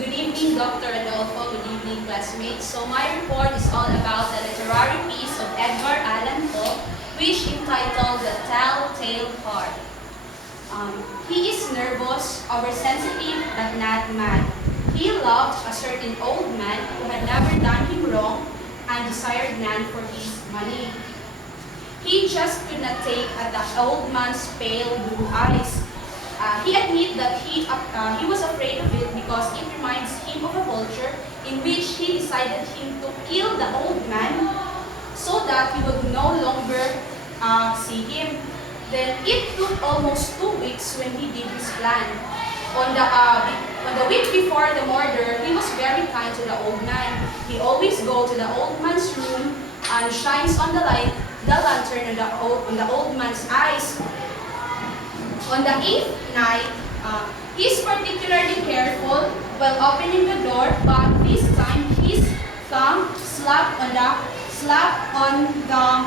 Good evening, Dr. Adolfo. Good evening, classmates. So my report is all about the literary piece of Edgar Allan Poe, which entitled The Telltale Heart. He is nervous, oversensitive, but not mad. He loved a certain old man who had never done him wrong and desired none for his money. He just could not take at the old man's pale blue eyes. He admitted that he was afraid of it because it reminds him of a vulture in which he decided him to kill the old man so that he would no longer see him. Then it took almost 2 weeks when he did his plan. On the week before the murder, he was very kind to the old man. He always go to the old man's room and shines on the lantern on the old man's eyes. On the 8th night, he is particularly careful while opening the door, but this time his thumb slapped on the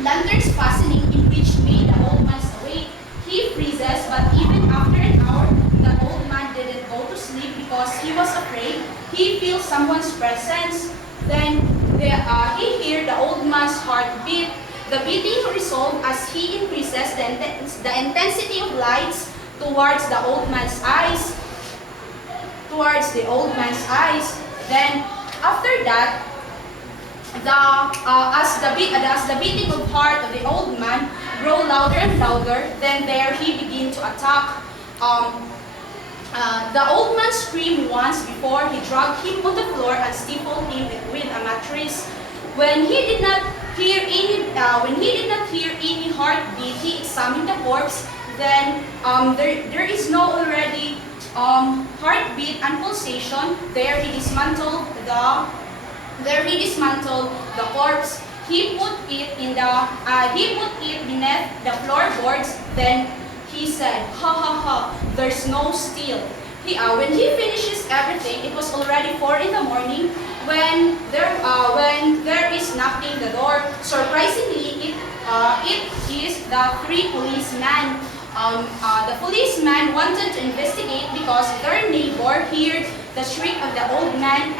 lantern's fastening, in which made the old man awake. He freezes, but even after an hour, the old man didn't go to sleep because he was afraid. He feels someone's presence. Then he hears the old man's heart beat. The beating resolved as he increases the intensity of lights towards the old man's eyes. Then after that, as the beating of heart of the old man grow louder and louder, then there he begin to attack. The old man screamed once before he dragged him on the floor and stifled him with a mattress. When he did not hear any heartbeat, he examined the corpse. Then there is no already heartbeat and pulsation. There he dismantled the corpse. He put it beneath the floorboards. Then he said, "Ha ha ha! There's no steel." When he finishes everything, it was already 4 in the morning when there is knocking the door. Surprisingly, it is the 3 policemen. The policeman wanted to investigate because their neighbor heard the shriek of the old man,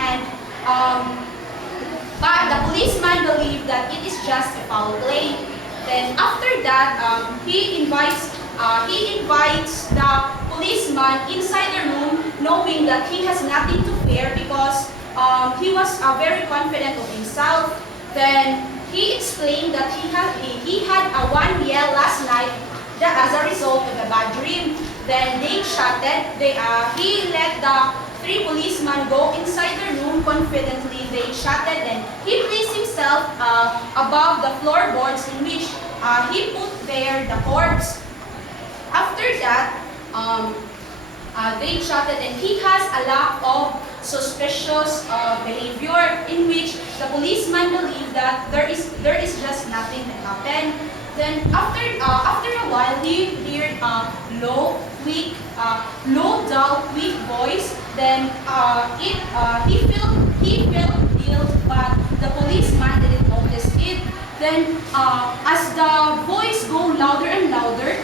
but the policeman believed that it is just a foul play. Then after that, he invites the policeman inside the room, knowing that he has nothing to fear because he was very confident of himself. Then he explained that he had one yell last night as a result of a bad dream. Then they chatted. He let the 3 policemen go inside the room confidently. They chatted. Then he placed himself above the floorboards in which he put there the corpse. After that, they chatted, and he has a lot of suspicious behavior in which the policeman believed that there is just nothing that happened. Then after a while, he heard a low, dull, quick voice. Then he felt guilt, but the policeman didn't notice it. Then as the voice go louder and louder,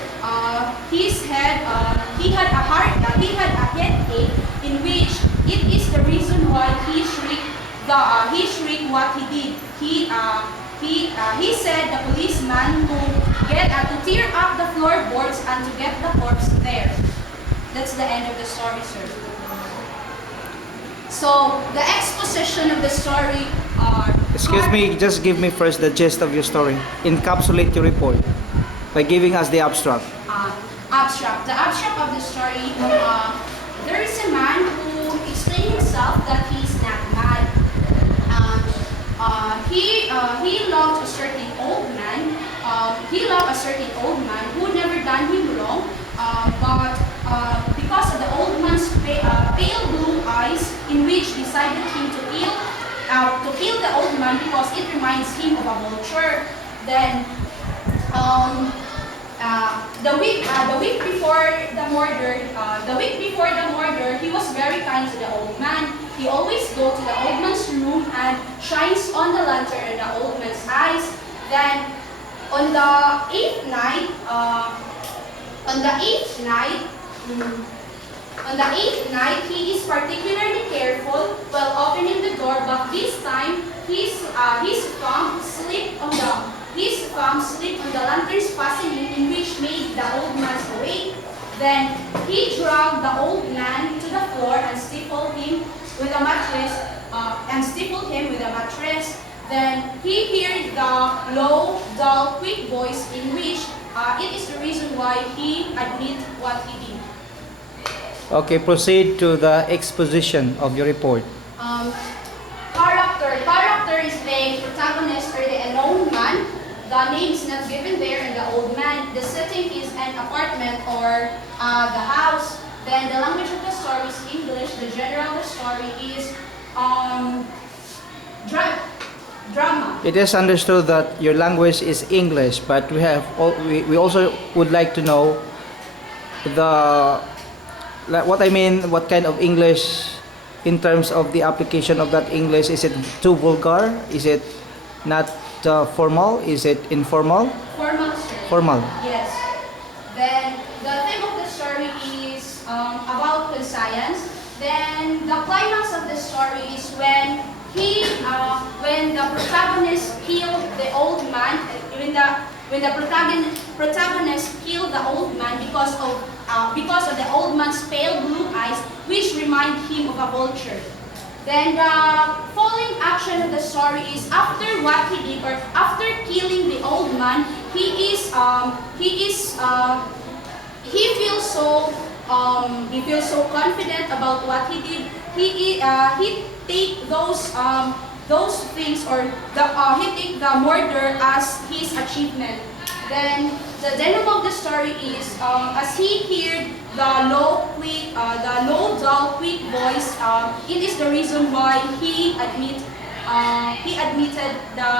he had a headache, in which it is the reason why he shrieked what he did. He said the policeman to tear up the floorboards and to get the corpse there. That's the end of the story, sir. So the exposition of the story are. Excuse me, just give me first the gist of your story. Encapsulate your report by giving us the abstract. Abstract. The abstract of the story, there is a man who explained himself that he's not mad. He loved a certain old man. Who never done him wrong, but because of the old man's pale blue eyes, in which decided him to kill the old man because it reminds him of a vulture. Then the week before the murder, he was very kind to the old man. He always go to the old man's room and shines on the lantern in the old man's eyes. Then on the eighth night, On the eighth night, he is particularly careful while opening the door, but this time his thumb slipped on the lantern's fastening, in which made the old man awake. Then he dragged the old man to the floor and stifled him with a mattress. Then he heard the low, dull, quick voice in which it is the reason why he admit what he did. Okay, proceed to the exposition of your report. Character is the protagonist or the unknown man. The name is not given there in the old man. The setting is an apartment or the house. Then the language of the story is English. The genre of the story is drama. It is understood that your language is English, but we also would like to know what kind of English in terms of the application of that English. Is it too vulgar? Is it not formal? Is it informal? Formal, sir. Formal. Yes. Then the theme of the story is about conscience. Then the climax of the story is when the protagonist killed the old man. When the protagonist killed the old man because of the old man's pale blue eyes, which remind him of a vulture. Then the following action of the story is after what he did, or after killing the old man, he feels so confident about what he did. He take those things, or he take the murder as his achievement. Then the name of the story is as he heard the low, dull, quick voice. It is the reason why he admitted the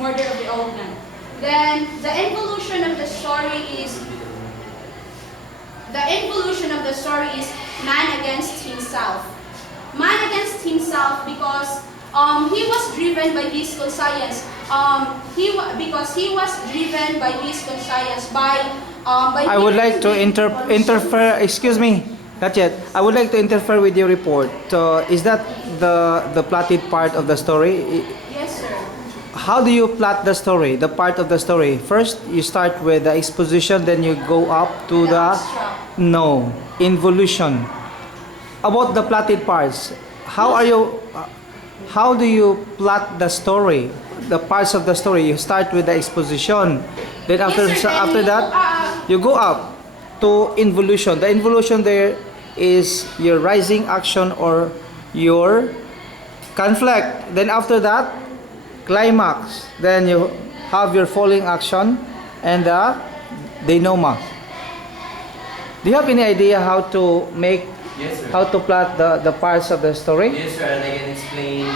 murder of the old man. Then the involution of the story is man against himself. Man against himself because he was driven by his conscience. Because he was driven by his conscience by I would like to interfere. Excuse me, not yet. I would like to interfere with your report. Is that the plotted part of the story? Yes, sir. How do you plot the story? The part of the story. First, you start with the exposition, then you go up to the involution. About the plotted parts, how do you plot the story? The parts of the story. You start with the exposition. Then after that, you go up to involution. The involution there is your rising action or your conflict. Then after that, climax. Then you have your falling action and the denouement. Do you have any idea how to make, how to plot the parts of the story? Yes, sir, and I can explain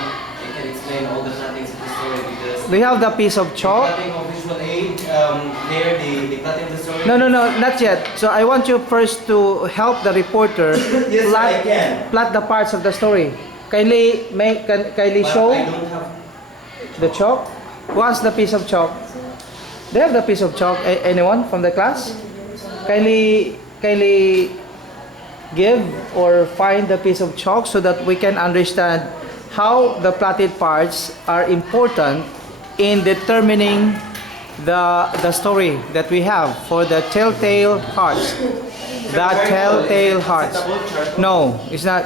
all the plottings of the story because Do you have the piece of chalk? plotting of visual aid, there the plotting of the story. No, not yet. So I want you first to help the reporter Yes, sir, I can. plot the parts of the story. Kindly But show I don't have. the chalk. Who has the piece of chalk? Do you have the piece of chalk? Anyone from the class? Kindly give or find the piece of chalk so that we can understand how the plotted parts are important in determining the story that we have for the telltale hearts. The telltale hearts. No, it's not.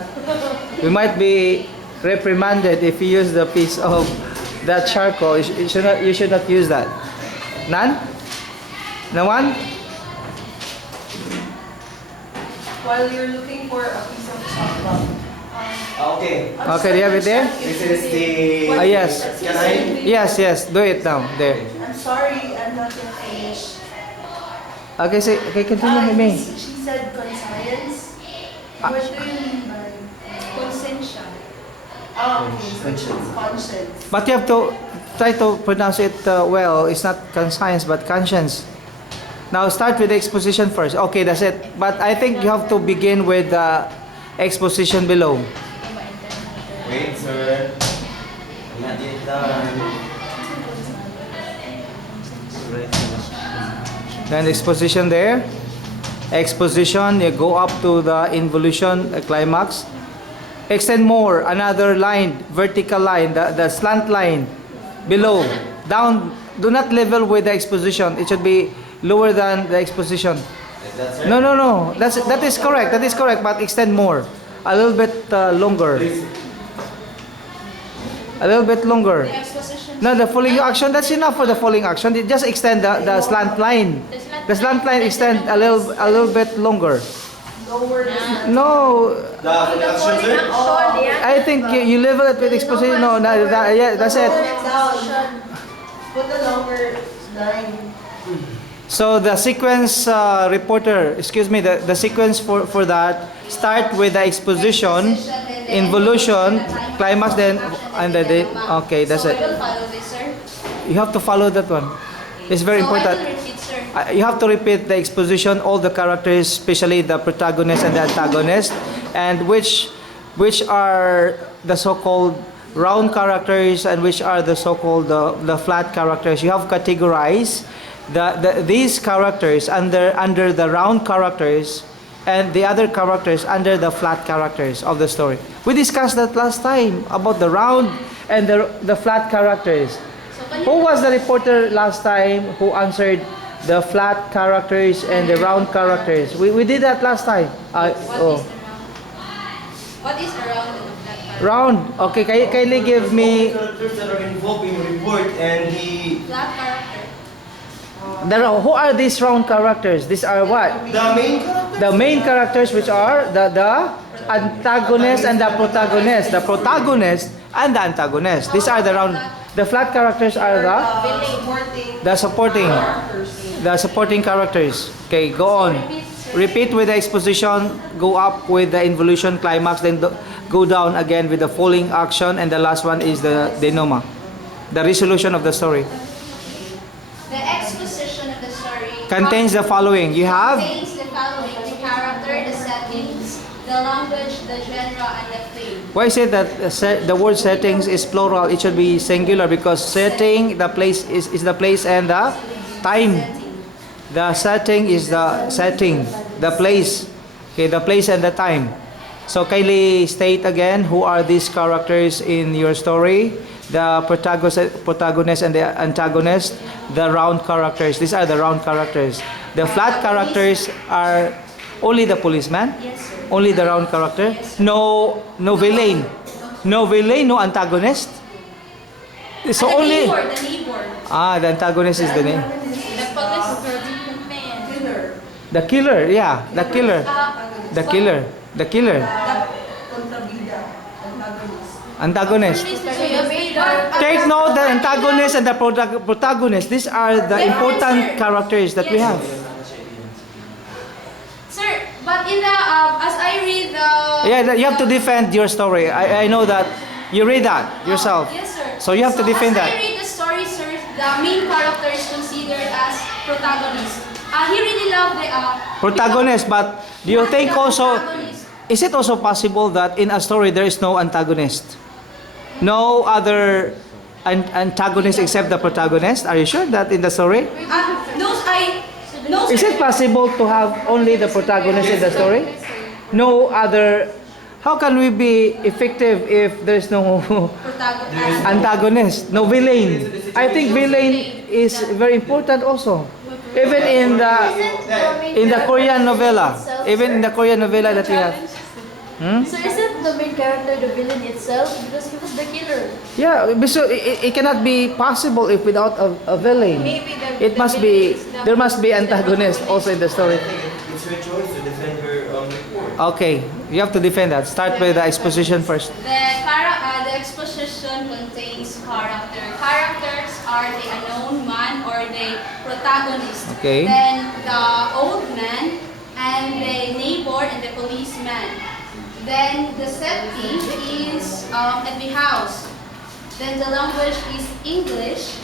We might be reprimanded if you use the piece of that charcoal. You should not use that. None? No one? While you're looking for a piece of chocolate. Okay. Okay, do you have it there? This is the. Yes. Can I? Yes, do it now. There. I'm sorry, I'm not yet finished. Okay, continue with me. She said conscience. What do you mean by Conscience. okay, so it's conscience. But you have to try to pronounce it well. It's not conscience, but conscience. Now start with the exposition first. Okay, that's it. But I think you have to begin with the exposition below. Wait, sir. I'm not yet done. Then the exposition there. exposition, you go up to the involution climax. Extend more, another line, vertical line, the slant line below, down. Do not level with the exposition. It should be lower than the exposition. Like that, sir? No, no, no. That is correct. That is correct. But extend more, a little bit longer, a little bit longer. The exposition. No, the falling action. That's enough for the falling action. You just extend the slant line. The slant line extend a little bit longer. Lower the slant. No, The action, sir? I think you level it with exposition. No, yeah, that's it. Down. Put the longer line. So the sequence reporter, excuse me, the sequence for that start with the exposition, involution, climax, then and then okay, that's So it. I will follow this, sir. You have to follow that one. It's very So I important. will repeat, sir. You have to repeat the exposition, all the characters, especially the protagonist and the antagonist, and which are the so-called round characters and which are the so-called the flat characters. You have categorized these characters under the round characters and the other characters under the flat characters of the story. We discussed that last time about the round and the flat characters. So can Who you, was the reporter last time who answered the flat characters and the round characters? We did that last time. what is the round and the flat part? Round. Okay, kindly give me Characters that are involved in the report and the Flat character. who are these round characters? These are what? main character. The main characters, which are the antagonist and the protagonist. The protagonist and the antagonist. These are the round. The flat characters are Supporting. the supporting characters. Okay, go on. Repeat with the exposition, go up with the involution climax, then go down again with the falling action, and the last one is the denouement, the resolution of the story. The exposition of the story Contains the following. You have contains the following: the character, the settings, the language, the genre, and the theme. why is it that the word settings is plural? It should be singular because setting, the place is the place and the time. The setting is the setting, the place. Okay, the place and the time. So kindly state again who are these characters in your story. The protagonist and the antagonist, the round characters. These are the round characters. The flat characters are only the policeman, Yes, sir. only the round character. No villain, no antagonist. So And only the neighbor. the antagonist is the name. The police man. Killer. The killer, yeah, the killer, the killer, the killer, Kontrabida. Antagonist. antagonist. But Take note the antagonist and the protagonist. These are the important characters that we have. Sir, but in the as I read the Yeah, you have to defend your story. I know that you read that yourself. Yes, sir. So you have to defend as that. I read the story, sir, the main character is considered as protagonist. He really loved the Protagonist, but do you think also, protagonist. is it also possible that in a story there is no antagonist? No other antagonist except the protagonist? Are you sure that in the story? No, Is sir. it possible to have only the protagonist in the story? No other. How can we be effective if there's no Protagonist. antagonist, no villain? I think villain is very important also. Even in the Korean novella, even in the Korean novella that we have. So isn't the main character the villain itself? Because he was the killer. Yeah, so it cannot be possible if without a villain. Maybe It must be, there must be antagonist also in the story. It's her choice to defend her report. Okay, you have to defend that. Start with the exposition first. The exposition contains character. Characters are the unknown man or the protagonist. Okay. Then the old man and the neighbor and the policeman. Then the setting is at the house. Then the language is English.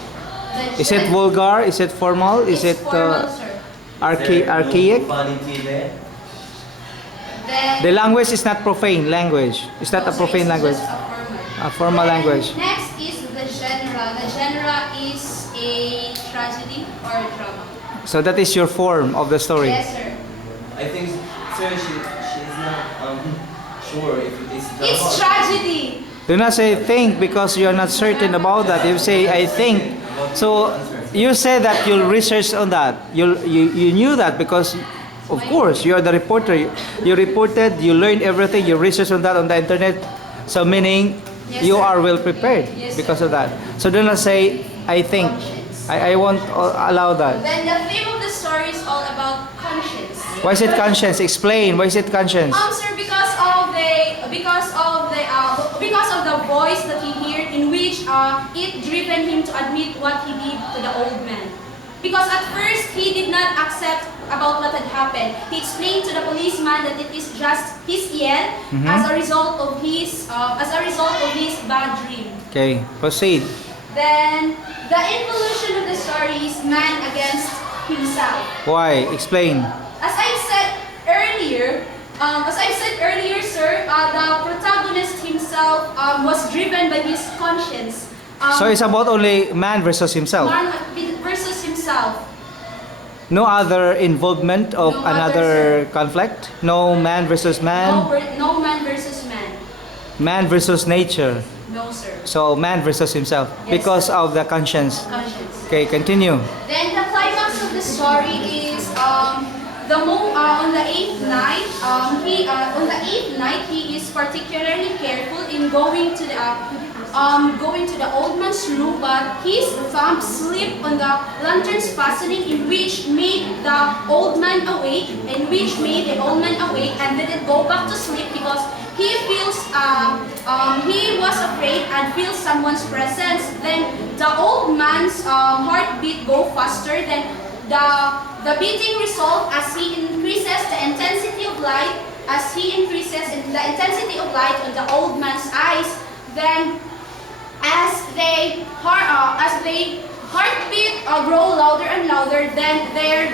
The Is it vulgar? Is it formal? Is it formal, sir. archaic? Profanity there? Then The language is not profane language. It's not a also profane it's language. just a formal. A formal Then language. Next is the genre. The genre is a tragedy or a drama. So that is your form of the story. Yes, sir. I think, sir, she's not sure if it is drama. It's tragedy. Do not say think because you're not certain about that. You say I think. So you say that you'll research on that. You knew that because of course you're the reporter. You reported, you learned everything, you researched on that on the internet. So meaning Yes, you sir. are well prepared Yes, because of that. So do not say I think. I won't allow that. Then the theme of the story is all about conscience. Why is it conscience? Explain. Why is it conscience? Sir, because of the voice that he heard, in which it driven him to admit what he did to the old man. Because at first he did not accept about what had happened. He explained to the policeman that it is just his yell as a result of his bad dream. Okay, proceed. Then the evolution of the story is man against himself. Why? Explain. As I said earlier, sir, the protagonist himself was driven by his conscience. So it's about only man versus himself. Man versus himself. No other involvement of No another conflict? No man versus man? No man versus man. Man versus nature. No, sir. So man versus himself Yes, because sir. of the conscience. Conscience. Okay, continue. Then the climax of the story is on the eighth night. On the eighth night he is particularly careful in going to the old man's room, but his thumb slipped on the lantern's fastening, in which made the old man awake, and didn't go back to sleep because he was afraid and feels someone's presence. Then the old man's heartbeat go faster. Then the beating resolves as he increases the intensity of light. On the old man's eyes. Then as they heartbeat grow louder and louder, then there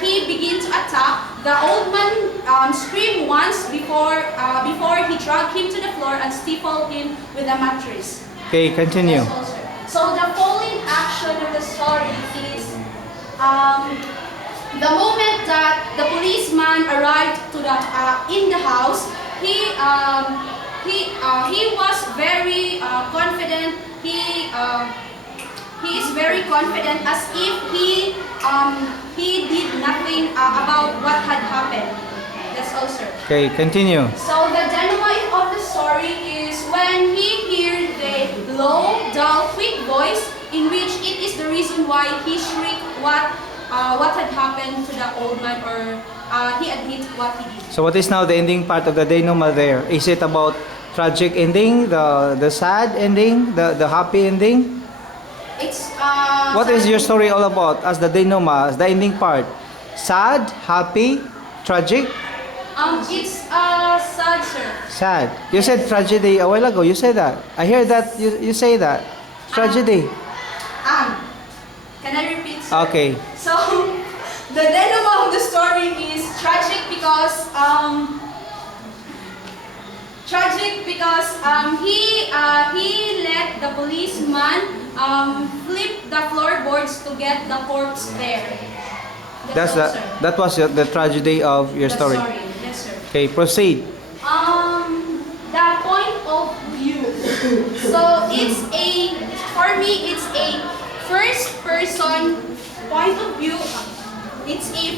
he begins to attack. The old man screamed once before he dragged him to the floor and stifled him with a mattress. Okay, continue. Yes, also. So the following action of the story is the moment that the policeman arrived to in the house. He was very confident. He is very confident, as if he did nothing about what had happened. That's all, sir. Okay, continue. So the dynamite of the story is when he hears the low, dull, quick voice, in which it is the reason why he shrieked what had happened to the old man, or he admits what he did. So what is now the ending part of the denouement there? Is it about tragic ending, the sad ending, the happy ending? It's What is your story all about as the denouement, as the ending part? Sad, happy, tragic? It's sad, sir. Sad. You said tragedy a while ago. You said that. I hear that you say that. Tragedy. Can I repeat, sir? Okay. So the denouement of the story is tragic because he let the policeman flip the floorboards to get the corpse there. That's all, sir. That was the tragedy of your The story. Yes, sir. Okay, proceed. The point of view. So for me it's a first person point of view. It's a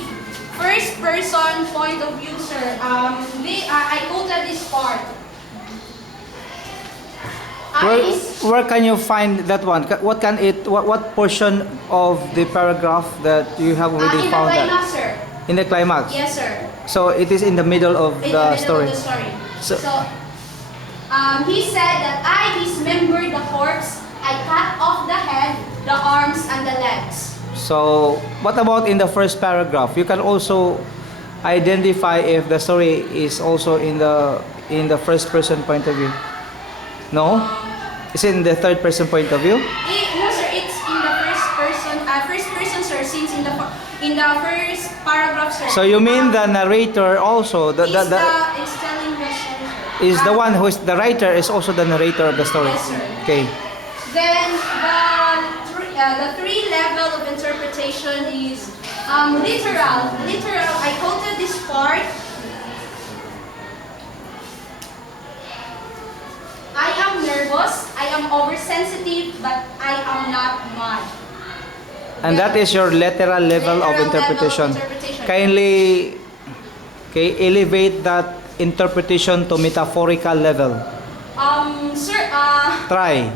first person point of view, sir. I quoted this part. Where can you find that one? What portion of the paragraph that you have already In the found climax, that? sir. In the climax? Yes, sir. So it is in the middle of In the the middle story. of the story. So- So, he said that I dismembered the corpse. I cut off the head, the arms, and the legs. So what about in the first paragraph? You can also identify if the story is also in the first person point of view. No? Is it in the third person point of view? No, sir. It's in the first person, sir. Since in the first paragraph, sir. So you mean the narrator also? It's telling the story, sir. Is the one who is the writer is also the narrator of the story? Yes, sir. Okay. Then the three level of interpretation is Literal. I quoted this part. I am nervous, I am oversensitive, but I am not mad. And that is your literal level of interpretation. Kindly elevate that interpretation to metaphorical level. Sir, Try.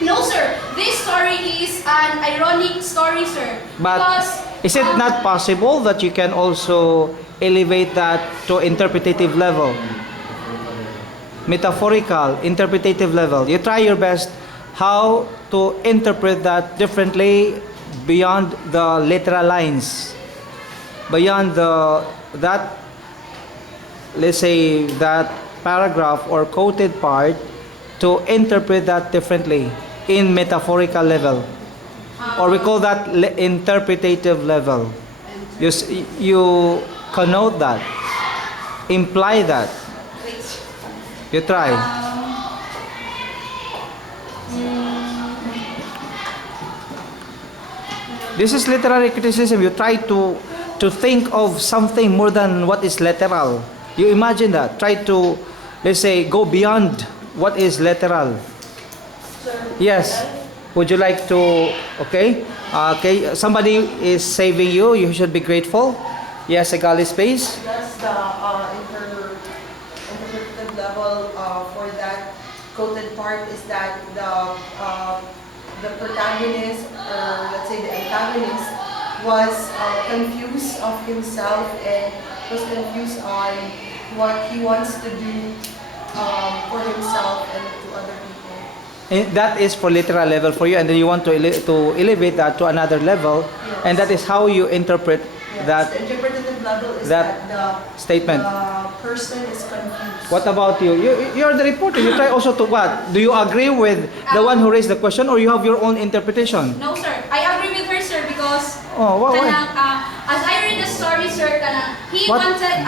no sir, this story is an ironic story, sir. But because, is it not possible that you can also elevate that to interpretative level? Metaphorical, interpretative level. You try your best how to interpret that differently beyond the literal lines. Beyond that, let's say, that paragraph or quoted part, to interpret that differently in metaphorical level. Or we call that interpretative level. You connote that, imply that. You try. This is literary criticism. You try to think of something more than what is literal. You imagine that. Try to, let's say, go beyond what is literal. Sir, Yes. Would you like to? Okay. Okay. Somebody is saving you. You should be grateful. Yes, Egali space. that's the interpretive level for that quoted part is that the protagonist, or let's say the antagonist, was confused of himself and was confused on what he wants to do for himself and to other people. And that is for literal level for you, and then you want to elevate that to another level, and that is how you interpret Yes, that the interpretative level is that that statement. the person is confused. What about you? You're the reporter. You try also to what? Do you agree with the one who raised the question, or you have your own interpretation? no sir, I agree with her, sir, because Oh, why? as I read the story, sir, he What? wanted.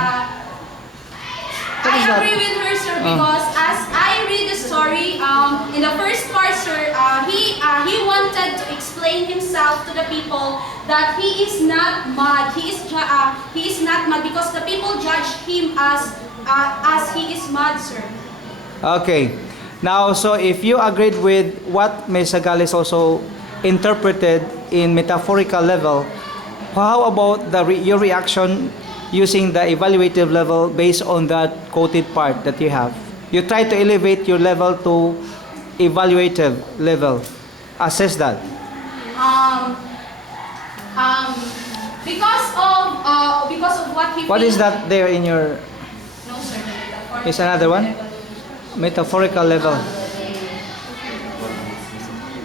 What I is that? agree with her, sir, because as I read the story, in the first part, sir, he wanted to explain himself to the people that he is not mad. He is not mad because the people judge him as he is mad, sir. Okay. Now, so if you agreed with what Ms. Sagales also interpreted in metaphorical level, how about your reaction using the evaluative level based on that quoted part that you have? You try to elevate your level to evaluative level. Assess that. Because of what he. What is that there in your... No, sir. Is another one? Metaphorical level.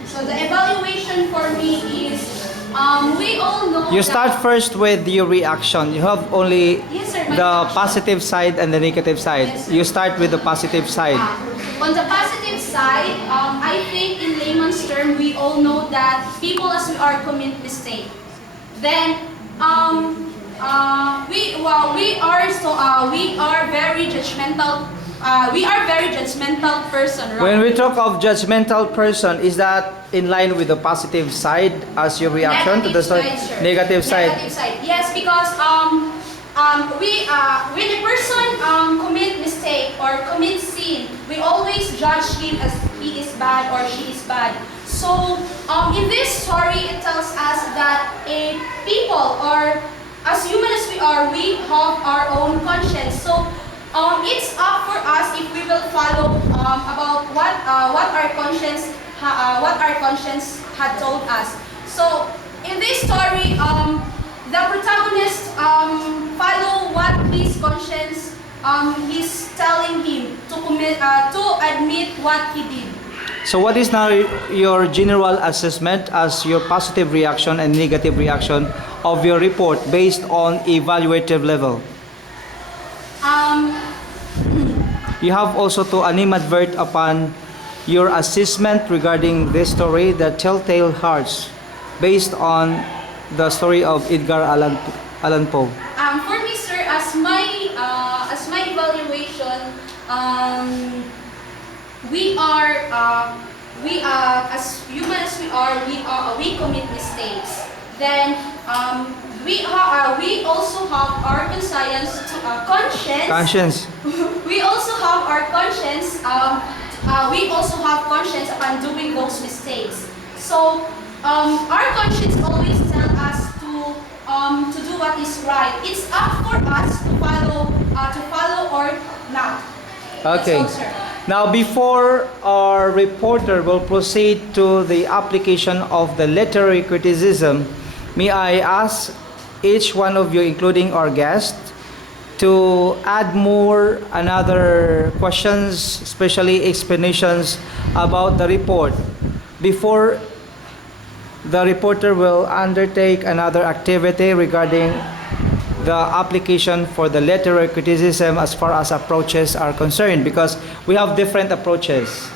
So the evaluation for me is, we all know. You that- start first with your reaction. You have only Yes, sir, my the reaction. positive side and the negative side. Yes, sir. You start with the positive side. On the positive side, I think in layman's term, we all know that people as we are commit mistake. Then, we are very judgmental. We are very judgmental person, right? When we talk of judgmental person, is that in line with the positive side as your reaction to the story? Sir. Negative side. Negative side. Yes, because when a person commit mistake or commit sin, we always judge him as he is bad or she is bad. So in this story, it tells us that a people, or as human as we are, we have our own conscience. So it's up for us if we will follow about what our conscience had told us. So in this story, the protagonist follow what his conscience is telling him to admit what he did. So what is now your general assessment as your positive reaction and negative reaction of your report based on evaluative level? You have also to animadvert upon your assessment regarding this story, The Telltale Hearts, based on the story of Edgar Allan Poe. For me, sir, as my evaluation, we as human as we are, we commit mistakes. Then we also have our conscience. Conscience. We also have our conscience. We also have conscience upon doing those mistakes. So our conscience always tells us to do what is right. It's up for us to follow or not. Okay. That's all, sir. Now, before our reporter will proceed to the application of the literary criticism, may I ask each one of you, including our guest, to add more another questions, especially explanations about the report before the reporter will undertake another activity regarding the application for the literary criticism as far as approaches are concerned, because we have different approaches.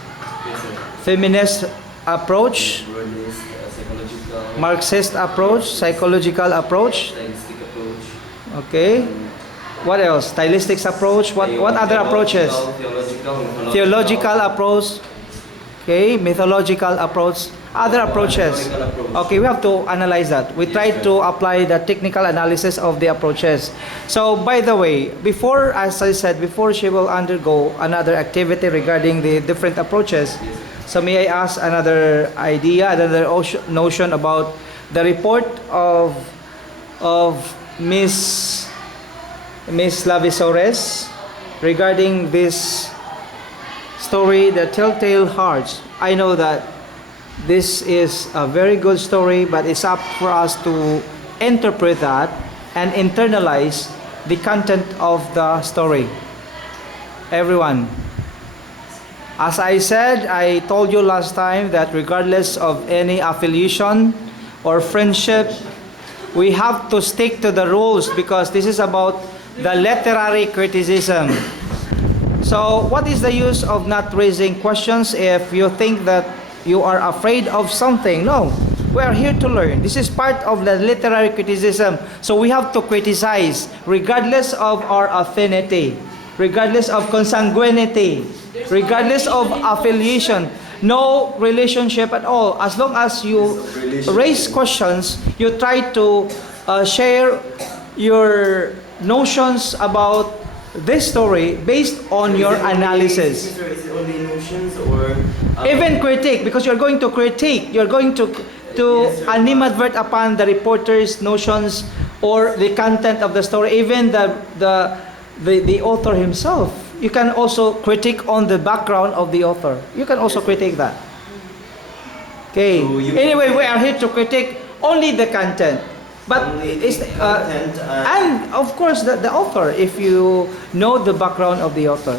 Yes, sir. Feminist approach, Broadest, psychological, Marxist approach, psychological approach, stylistic approach. okay. What else? Stylistics approach. What other approaches? Theological, Theological approach. Okay, mythological approach. Other approaches. Rhetorical approach. Okay, we have to analyze that. We Yes, try sir. to apply the technical analysis of the approaches. So, by the way, before, as I said, before she will undergo another activity regarding the different approaches, so may I ask another idea, another notion about the report of Miss Lavisores regarding this story, The Telltale Hearts. I know that this is a very good story, but it's up for us to interpret that and internalize the content of the story. Everyone. As I said, I told you last time that regardless of any affiliation or friendship, we have to stick to the rules because this is about the literary criticism. So, what is the use of not raising questions if you think that you are afraid of something? No, we are here to learn. This is part of the literary criticism. So, we have to criticize regardless of our affinity, regardless of consanguinity, regardless of affiliation. No relationship at all. As long as you raise questions, you try to share your notions about this story based on your analysis. Is it only notions or Even critique, because you're going to critique, you're going to Yes, sir. animadvert upon the reporter's notions or the content of the story, even the author himself. You can also critique on the background of the author. You can also critique that. Okay. So you- Anyway, we are here to critique only the content. But Only it's, the content, and of course the author, if you know the background of the author.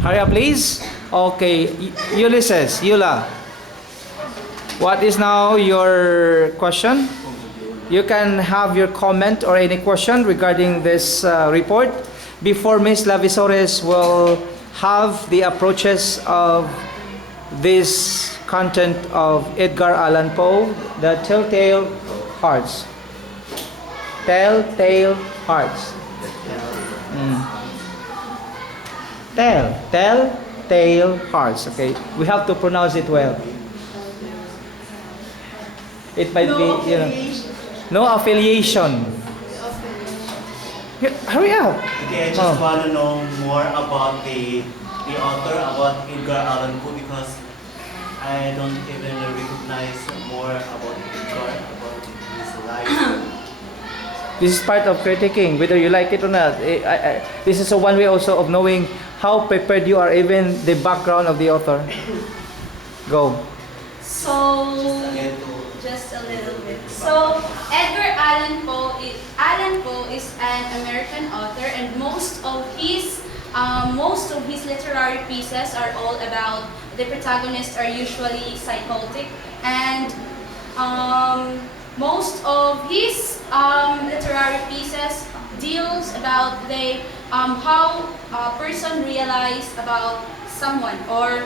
Hurry up, please. Okay, Ulysses, Eula. What is now your question? You can have your comment or any question regarding this report before Ms. Lavisores will have the approaches of this content of Edgar Allan Poe, The Telltale Hearts. Telltale Hearts. Telltale Hearts. Okay, we have to pronounce it well. It might be, you know, no affiliation. Hurry up. Okay, I just Oh. want to know more about the author, about Edgar Allan Poe, because I don't even recognize more about Edgar, about his life. This is part of critiquing, whether you like it or not. This is a one way also of knowing how prepared you are, even the background of the author. Go. So, just a little bit. So, Edgar Allan Poe is an American author, and most of his literary pieces are all about the protagonists are usually psychotic, and most of his literary pieces deals about how a person realized about someone, or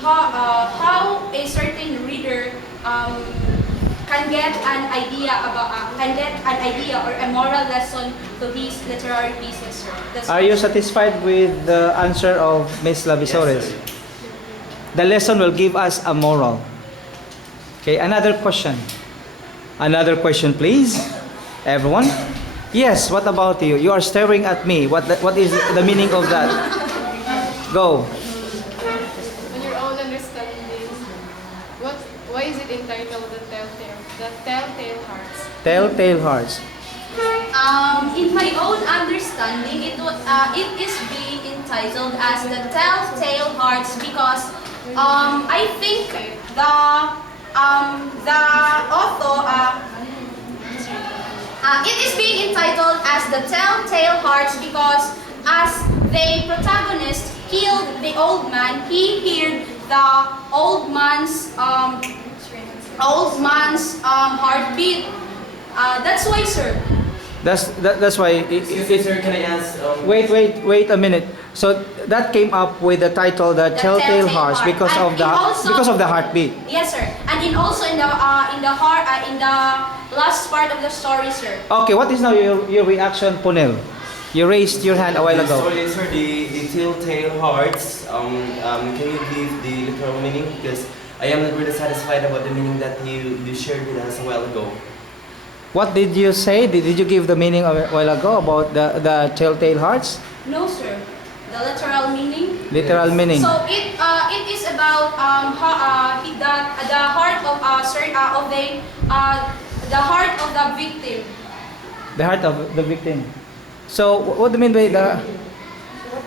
how a certain reader can get an idea or a moral lesson to his literary pieces, sir. That's Are you satisfied with the answer of Ms. Lavisores? Yes, sir. The lesson will give us a moral. Okay, another question. Another question, please. Everyone? Yes, what about you? You are staring at me. What is the meaning of that? Go. On your own understanding, why is it entitled the Telltale Hearts? Telltale Hearts. In my own understanding, it is being entitled as the Telltale Hearts because I think the author it is being entitled as the Telltale Hearts because as the protagonist killed the old man, he heard the old man's heartbeat. That's why, sir. That's why. Excuse me, sir, can I ask? Wait a minute. So that came up with the title, the Telltale Hearts, Heart. because And of the it also- because of the heartbeat. Yes, sir. And also in the last part of the story, sir. Okay, what is now your reaction, Punel? You raised your hand a while ago. Sorry, sir, the Telltale Hearts, can you give the literal meaning? Because I am not really satisfied about the meaning that you shared with us a while ago. What did you say? Did you give the meaning a while ago about the Telltale Hearts? No, sir. The literal meaning. Literal meaning. So it is about the heart of the heart of the victim. The heart of the victim. So what do you mean by the?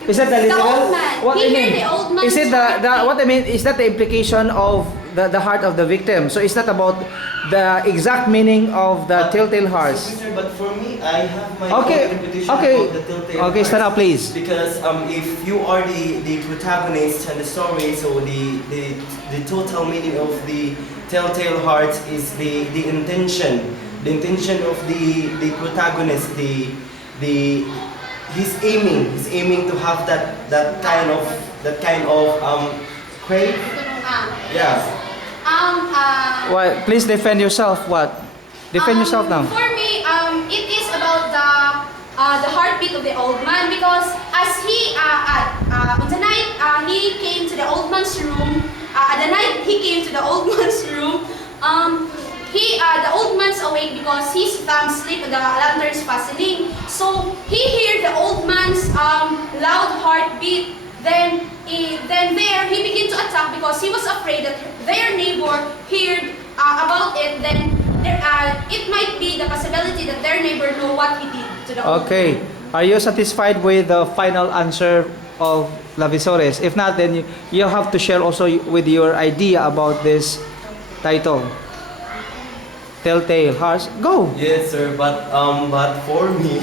Is that the The literal? old man. What He I mean? heard the old man's Is it the heartbeat. what I mean? Is that the implication of the heart of the victim? So it's not about the exact meaning of the Telltale Hearts. Excuse me, sir, but for me, I have my Okay, own interpretation okay. about the Telltale Okay, stand up, Hearts. please. Because if you are the protagonist and the story, so the total meaning of the Telltale Hearts is the intention of the protagonist, he's aiming to have that kind of crave. Yeah. Well, please defend yourself. What? Defend yourself now. For me, it is about the heartbeat of the old man because as he on the night he came to the old man's room. The night he came to the old man's room, the old man's awake because his thumb slipped the lantern's fastening. So he heard the old man's loud heartbeat. Then there he began to attack because he was afraid that their neighbor heard about it. Then it might be the possibility that their neighbor know what he did to the old Okay. man. Are you satisfied with the final answer of Lavisores? If not, then you have to share also with your idea about this title. Telltale Hearts. Go. Yes, sir. But for me,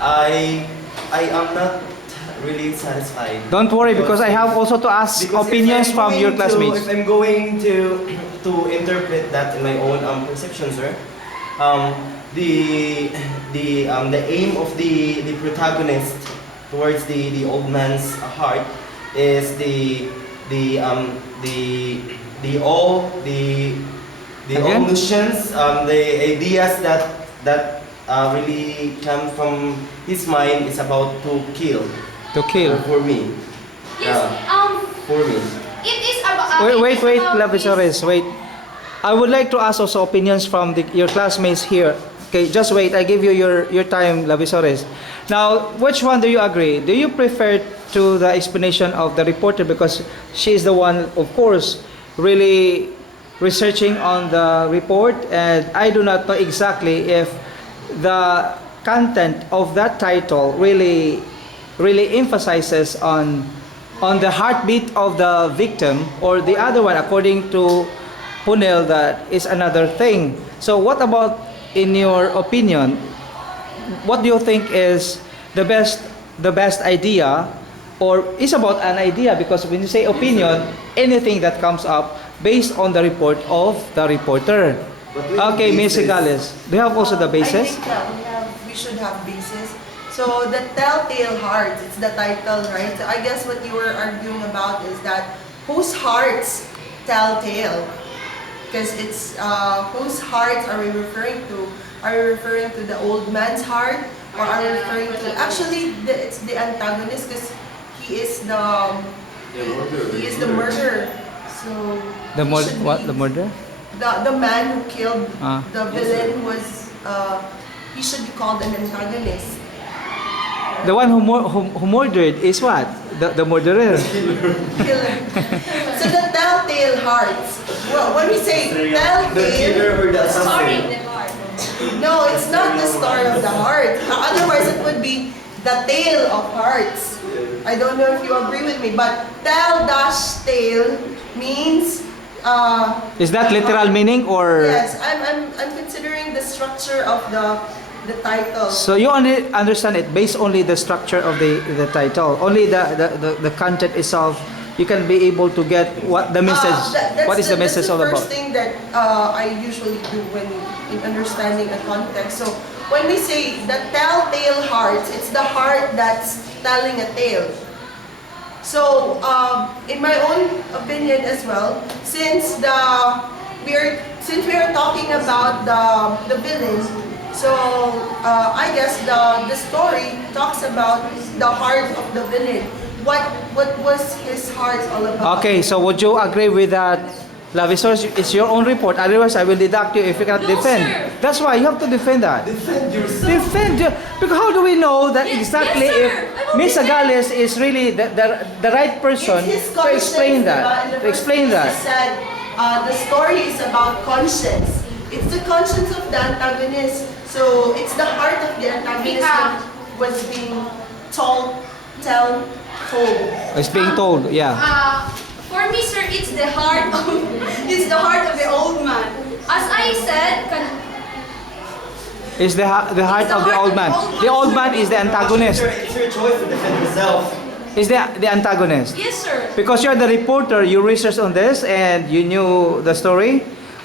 I am not really satisfied. Don't worry, because I have also to ask Because opinions if I'm from your going classmates. if I'm going to interpret that in my own perception, sir, the aim of the protagonist towards the old man's heart is the all Again? notions, the ideas that really come from his mind is about to kill. To kill. For me. Yes. For me. It is about. Wait, Lavisores, wait. I would like to ask also opinions from your classmates here. Okay, just wait. I give you your time, Lavisores. Now, which one do you agree? Do you prefer to the explanation of the reporter because she is the one, of course, really researching on the report, and I do not know exactly if the content of that title really emphasizes on the heartbeat of the victim, or the other one, according to Punel, that is another thing. So what about, in your opinion, what do you think is the best idea, or is about an idea? Because when you say opinion, anything that comes up based on the report of the reporter. But we have Okay, Ms. basis. Sigales, do you have also the I basis? think we should have basis. So the Telltale Hearts, it's the title, right? So I guess what you were arguing about is that whose hearts tell tale? Because it's whose hearts are we referring to? Are we referring to the old man's heart, or are we referring to it's the antagonist because he is the murderer. So The he should what? be- The murder? the man who killed Ah. the villain was he should be called an antagonist. The one who murdered is what? The murderer. Killer. So the telltale hearts. Well, when we say The telltale, killer or the Story assassin? in the heart. no, it's not the story of the heart. Otherwise, it would be the tale of hearts. I don't know if you agree with me, but tell-tale means. Is that literal meaning or? Yes, I'm considering the structure of the title. So you only understand it based only the structure of the title, only the content itself. You can be able to get what the message. What is the message all That's about? the first thing that I usually do when in understanding a context. So when we say the telltale hearts, it's the heart that's telling a tale. So in my own opinion as well, since we are talking about the villain, so I guess the story talks about the heart of the villain. What was his heart all about? Okay, so would you agree with that? Lavisor, it's your own report. Otherwise, I will deduct you if you cannot No, defend. sir. That's why you have to defend that. Defend yourself. Defend, because how do we know that Yes, exactly yes, sir. if I will Miss defend. Agales is really the right person It's his to explain conscience, diba? In that? the To first explain place, that. he said the story is about conscience. It's the conscience of the antagonist. So it's the heart of the antagonist that was being told. It's being told, yeah. For me, sir, it's the heart of it's the heart of the old man. As I said, It's the heart of the old man. The old man is the antagonist. It's your choice to defend yourself. Is the antagonist. yes, sir. Because you're the reporter, you researched on this and you knew the story.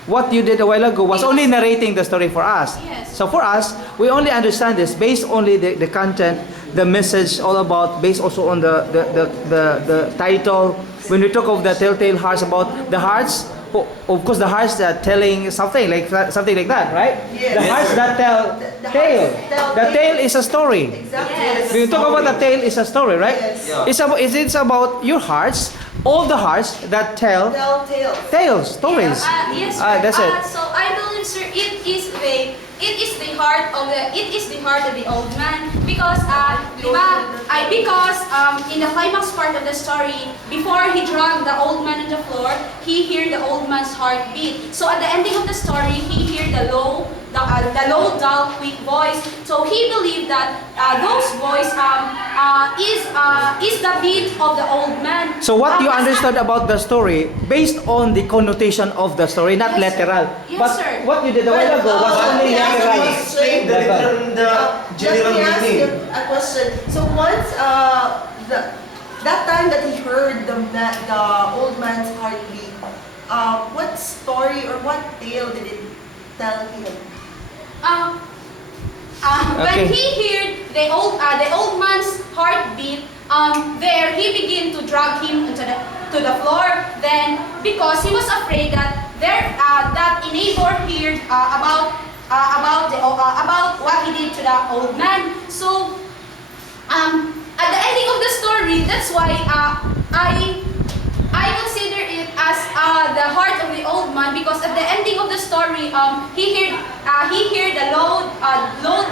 What you did a while ago was only narrating the story for us. Yes. So for us, we only understand this based only the content, the message all about, based also on the title. When we talk of the telltale hearts, about the hearts, of course the hearts that telling something like that, right? Yes. The hearts that tell The tale. hearts tell The tale. tale is a story. Exactly. Yes. When you talk about the tale, is a story, right? Yes. Yeah. It's about your hearts, all the hearts that tell Telltale. tales, stories. Yes, sir. That's it. So I believe, sir, it is the heart of the old man because in the climax part of the story, before he dragged the old man on the floor, he heard the old man's heartbeat. So at the ending of the story, he heard the low, dull, quick voice. So he believed that those voice is the beat of the old man. So what you As understood about the story based on the connotation of the story, not Yes, sir. literal. Yes, but sir. what you did a while ago was But, only let me ask literal. you- Explain the literal and the general Let me ask you meaning. a question. So once that time that he heard the old man's heartbeat, what story or what tale did it tell him? Okay. When he heard the old man's heartbeat, there he began to drag him to the floor. Then, because he was afraid that that a neighbor heard about what he did to the old man. So, at the ending of the story, that's why I consider it as the heart of the old man, because at the ending of the story, he heard the low,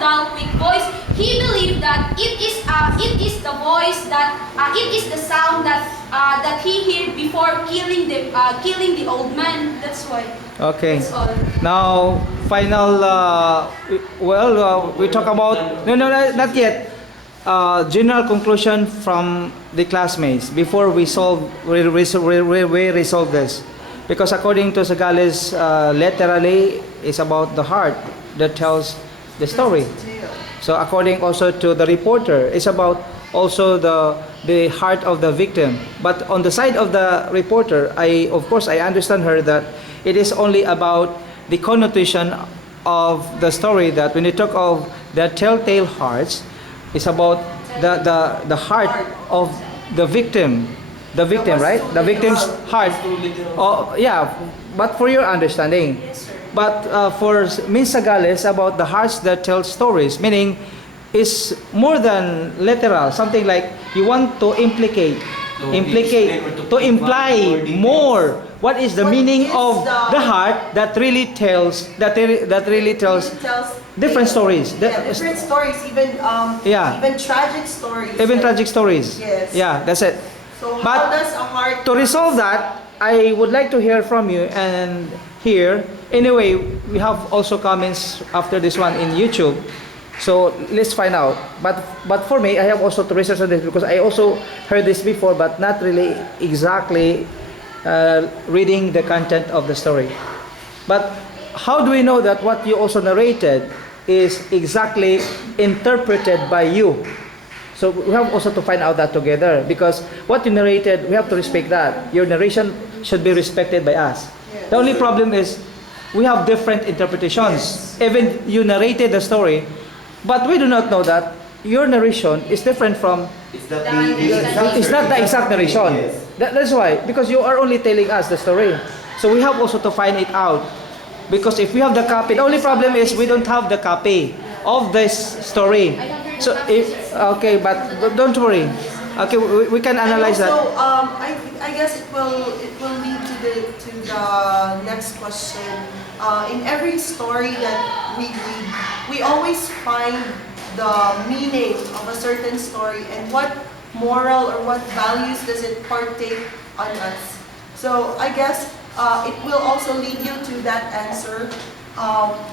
dull, quick voice. He believed that it is the voice that it is the sound that he heard before killing the old man. That's why. Okay. That's all. Now, final. We talk about no, not yet. General conclusion from the classmates before we resolve this, because according to Sagales, literally it's about the heart that tells the story. So according also to the reporter, it's about also the heart of the victim. But on the side of the reporter, of course I understand her that it is only about the connotation of the story, that when you talk of the telltale hearts, it's about the heart of the victim, right? The victim's heart. Oh, yeah, but for your understanding. Yes, sir. But for Ms. Sagales, about the hearts that tell stories, meaning is more than literal. Something like you want to imply more what is the What meaning is of the heart that really tells different stories. Different stories, even Yeah. even tragic stories. Even like- tragic stories. Yes. Yeah, that's it. So how But does a heart to resolve that, I would like to hear from you and here. Anyway, we have also comments after this one in YouTube. So let's find out. But for me, I have also to research on this because I also heard this before, but not really exactly reading the content of the story. But how do we know that what you also narrated is exactly interpreted by you? So we have also to find out that together because what you narrated, we have to respect that. Your narration should be respected by us. The only problem is we have different interpretations. Even you narrated the story, but we do not know that your narration is different from. It's not It's not the exact narration. Yes. That's why, because you are only telling us the story. So we have also to find it out. Because if we have the copy, the only problem is we don't have the copy of this story. So okay, but don't worry. Okay, we can analyze and that. also, I guess it will lead to the next question. In every story that we read, we always find the meaning of a certain story and what moral or what values does it partake on us. So I guess it will also lead you to that answer.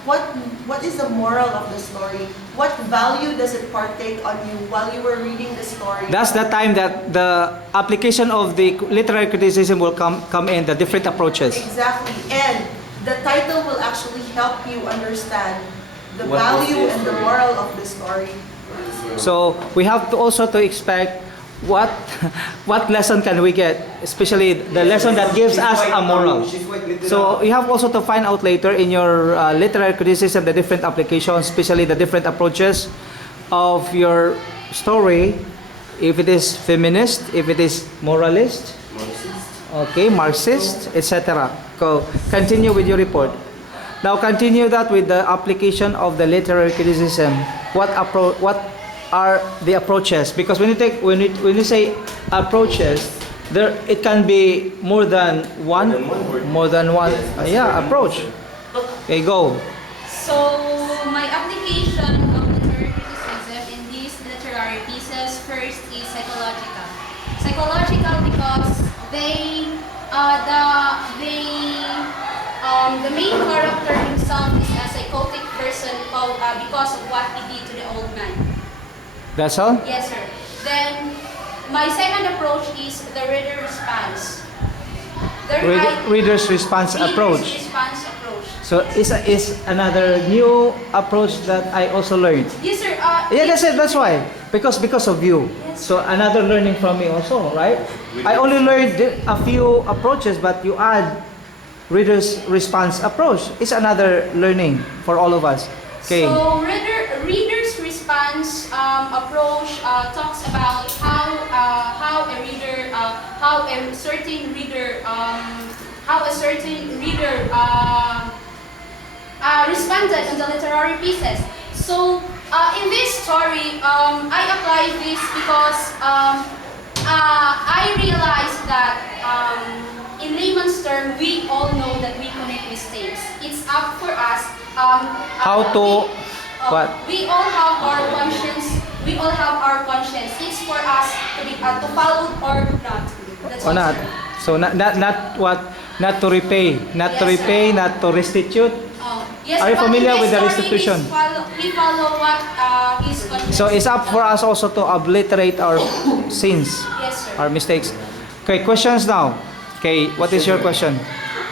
What is the moral of the story? What value does it partake on you while you were reading the story? That's the time that the application of the literary criticism will come in, the different approaches. Exactly. And the title will actually help you understand the What is value the and the story? moral of the story. So we have to also to expect what what lesson can we get, especially the lesson that gives us a moral. So you have also to find out later in your literary criticism the different applications, especially the different approaches of your story, if it is feminist, if it is moralist, okay, Marxist, etc. So continue with your report. Now continue that with the application of the literary criticism. What are the approaches? Because when you say approaches, there it can be more than one approach. Okay, go. So, my application of literary criticism in these literary pieces first is psychological. Psychological because the main character himself is a psychotic person because of what he did to the old man. That's all? Yes, sir. Then, my second approach is the reader response. Reader's response approach. Response approach. So is another new approach that I also learned. Yes, sir. Yeah, that's it. That's why. Because of you. Yes. So another learning from me also, right? I only learned a few approaches, but you add reader's response approach. It's another learning for all of us. Okay. So reader's response approach talks about how a certain reader responded in the literary pieces. So in this story, I apply this because I realized that in layman's term, we all know that we commit mistakes. It's up for us. What? We all have our conscience. We all have our conscience. It's for us to follow or not. That's Or all, not? sir. So not to repay, not to Yes, sir. repay, not to restitute. Yes, Are you but in familiar this with the story, restitution? We follow what his conscience. So it's up for us also to obliterate our sins, Yes, sir. our mistakes. Okay, questions now. Okay, what is your question?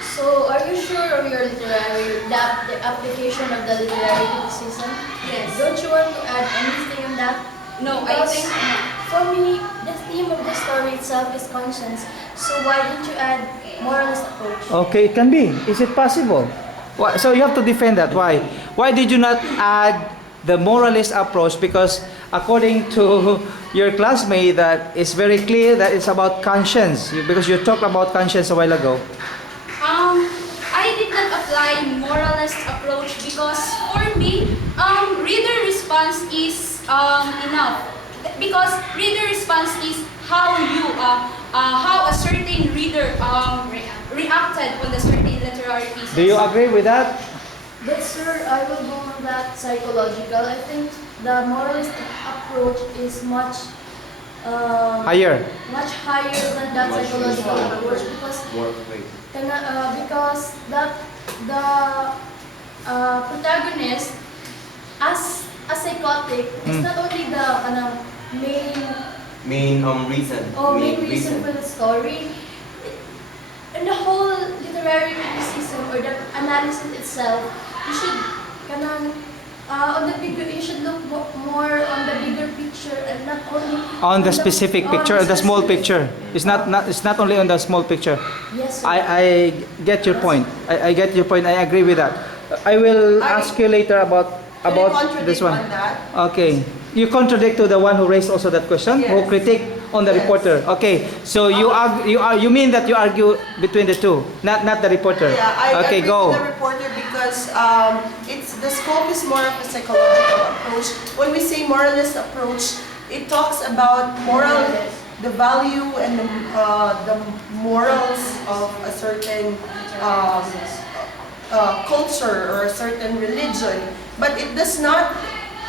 So, are you sure of your the application of the literary criticism? Yes. Don't you want to add anything on that? No, I Because think for me, the theme of the story itself is conscience. So why didn't you add moralist approach? Okay, it can be. Is it possible? Why? So you have to defend that. Why? Why did you not add the moralist approach? Because according to your classmate, that it's very clear that it's about conscience. Because you talked about conscience a while ago. I did not apply moralist approach because for me, reader response is enough. Because reader response is how a certain reader react reacted on the certain literary pieces. Do you agree with that? But sir, I will go on that psychological. I think the moralistic approach is much Higher. much higher than that Much psychological more. approach because More weight. because that the protagonist as a psychotic is not only the main Main reason. main reason for the story. In the whole literary criticism or the analysis itself, you should you should look more on the bigger picture and not only On the specific picture, the small picture. It's not only on the small picture. Yes, sir. I get your point. I get your point. I agree with that. I will ask you later about this one. On that? Okay. You contradict to the one who raised also that question, who Yes. critique on the Yes. reporter. Okay. So you mean that you argue between the two, not the reporter. Yeah, I Okay, agree go. with the reporter because it's the scope is more of a psychological approach. When we say moralist approach, it talks about the value and the morals of a certain culture or a certain religion, but it does not.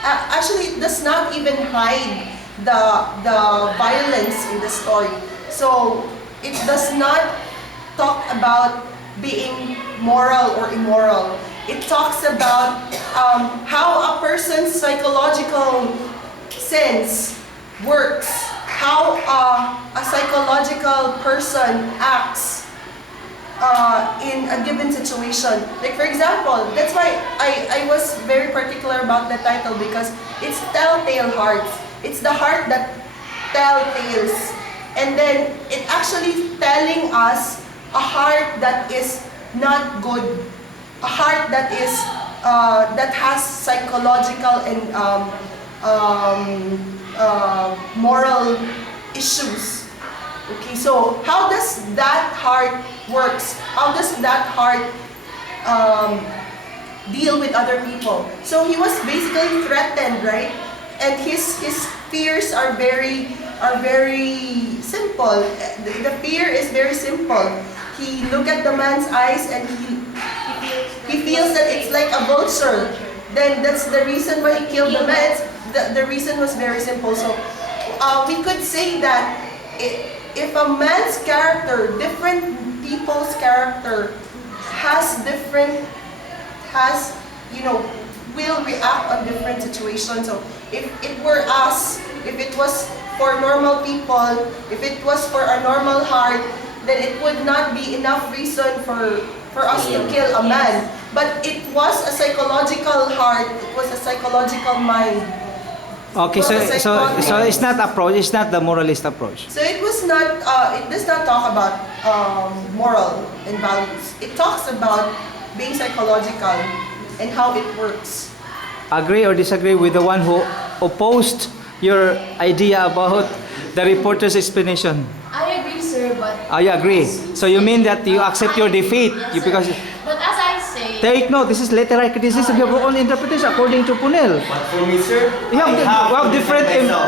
Actually, it does not even hide the violence in the story. So it does not talk about being moral or immoral. It talks about how a person's psychological sense works, how a psychological person acts in a given situation. Like for example, that's why I was very particular about the title because it's Telltale Hearts. It's the heart that tell tales. And then it actually telling us a heart that is not good, a heart that is that has psychological and moral issues. Okay, so how does that heart works? How does that heart deal with other people? So he was basically threatened, right? And his fears are very simple. The fear is very simple. He look at the man's eyes and he feels that it's like a vulture. Then that's the reason why he killed the man. The reason was very simple. So we could say that if a man's character, different people's character will react on different situations. So if it were us, if it was for normal people, if it was for a normal heart, then it would not be enough reason for us to kill a man. But it was a psychological heart, it was a psychological mind. Okay, so it's not approach. It's not the moralist approach. So it was not. It does not talk about moral and values. It talks about being psychological and how it works. Agree or disagree with the one who opposed your idea about the reporter's explanation? I agree, sir, but You agree. So you mean that you accept your defeat because but as I say, take note. This is literary criticism. You have your own interpretation according to Punel. But for me, sir, We have different impressions.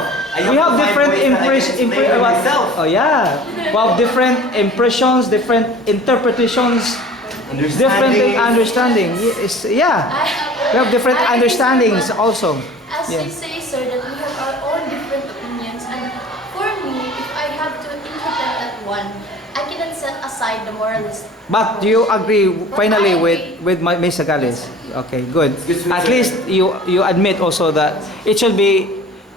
Oh yeah, we have different impressions, different interpretations, different understanding. Yes, yeah, we have different understandings also. as Yeah. we say, sir, that we have our own different opinions, and for me, if I have to interpret that one, I cannot set aside the moralist. But do you agree finally with Ms. Sagales? Okay, good. Excuse me, At sir. least you admit also that it should be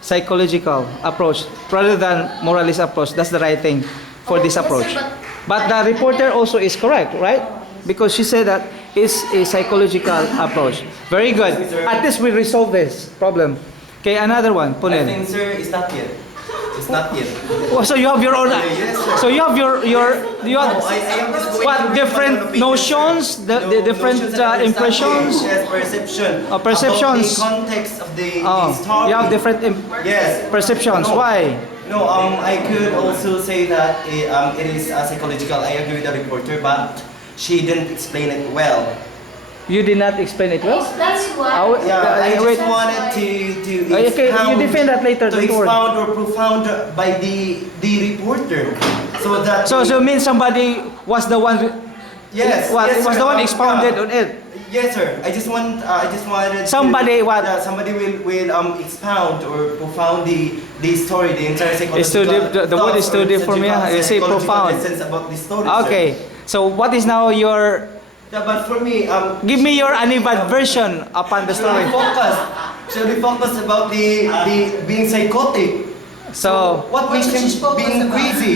psychological approach rather than moralist approach. That's the right thing for this Yes, sir, approach. But the reporter also is correct, right? Because she said that it's a psychological approach. Very good. At least we resolve this problem. Okay, another one, I Punel. think, sir, it's not yet. It's not yet. Oh, so you have your own. Yes, sir. So you have you have No, I am just going what to read my own different opinion, notions, sir. the No, different notions and impressions. understanding. Yes, perception. Perceptions. About the context of the Oh, story. you have different Yes. perceptions. No. Why? No, I could also say that it is psychological. I agree with the reporter, but she didn't explain it well. You did not explain it well. That's why. Yeah, I wait. just wanted to Okay, you defend that later. to Don't worry. expound or profound by the reporter, so that So means somebody was the one Yes. What? yes, It was sir. the one expounded Yeah. on it. Yes, sir. I just wanted Somebody what? somebody will expound or profound the story, the entire It's too deep. The word is too deep for me. You say profound. Sense about the story. Okay. So what is now your? Yeah, but for me, Give me your unibad version upon the story. Should we focus about the being psychotic? So What makes What should him she focus being about? crazy?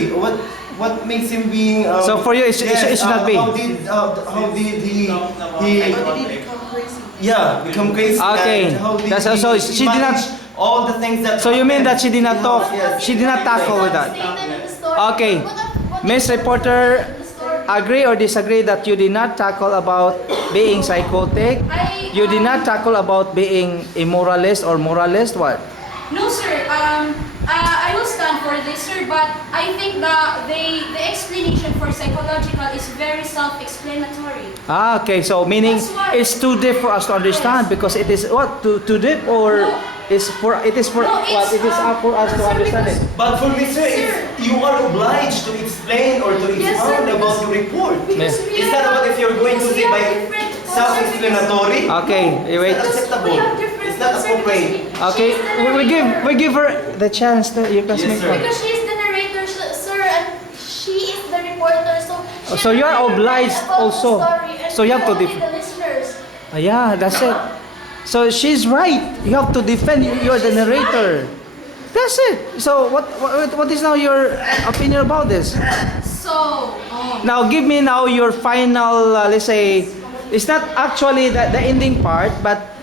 What makes him being? So for you, it should not be. How did he? How did he become crazy? Yeah, become crazy. Okay. And how did That's- he, so he she did not- managed all the things that. So you mean that she did not happened? talk? Yes. She did not tackle with that. Stated in the story. Okay. What Miss Reporter, agree or disagree that you did not tackle about being psychotic? You did not tackle about being immoralist or moralist? What? No, sir. I will stand for this, sir. But I think the explanation for psychological is very self-explanatory. Ah, okay. So meaning That's why- it's too deep for us to understand because it is what too deep or No. it is for No, what it's, it is up for us to sir, understand it. because- But for me, sir, you are obliged to explain or to Yes, sir, expound about because- the report. Because we Is that have- what if you're going to because say we by have different self-explanatory? Okay, you wait. It's not acceptable. We have different It's not thoughts, sir, appropriate. because Okay, she's the we give her the chance to you can Yes, make sir. one. Because she is the narrator, sir, and she is the reporter, so she So you are narrated obliged about the also. story, and So you have to only def- the listeners. Yeah, that's it. So she's right. You have to defend. You're the narrator. That's it. So what is now your opinion about this? So, Now give me now your final. Let's say it's not actually the ending part, but